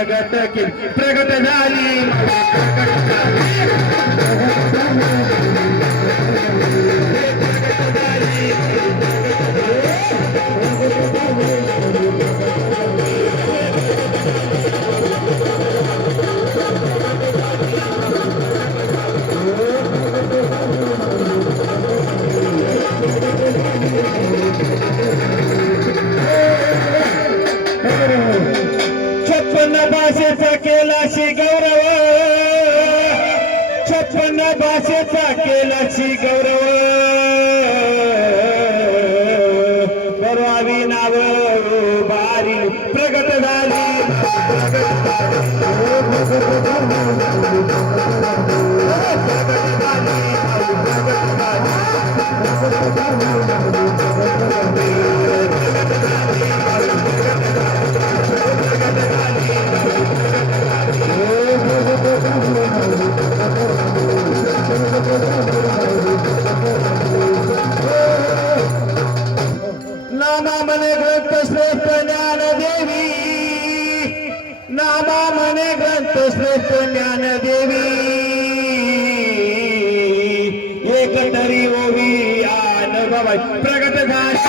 प्रगट केली प्रगट झाली भाषेचा केलाशी गौरव 56 भाषेचा केलाशी गौरव परवावी नाव बारी प्रगट झाली नामा मने ग्रंथ श्रेष्ठ ज्ञान देवी नामा मने ग्रंथ श्रेष्ठ ज्ञान देवी एक तरी ओवी अनुभव प्रगट झाली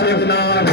शेखनाथ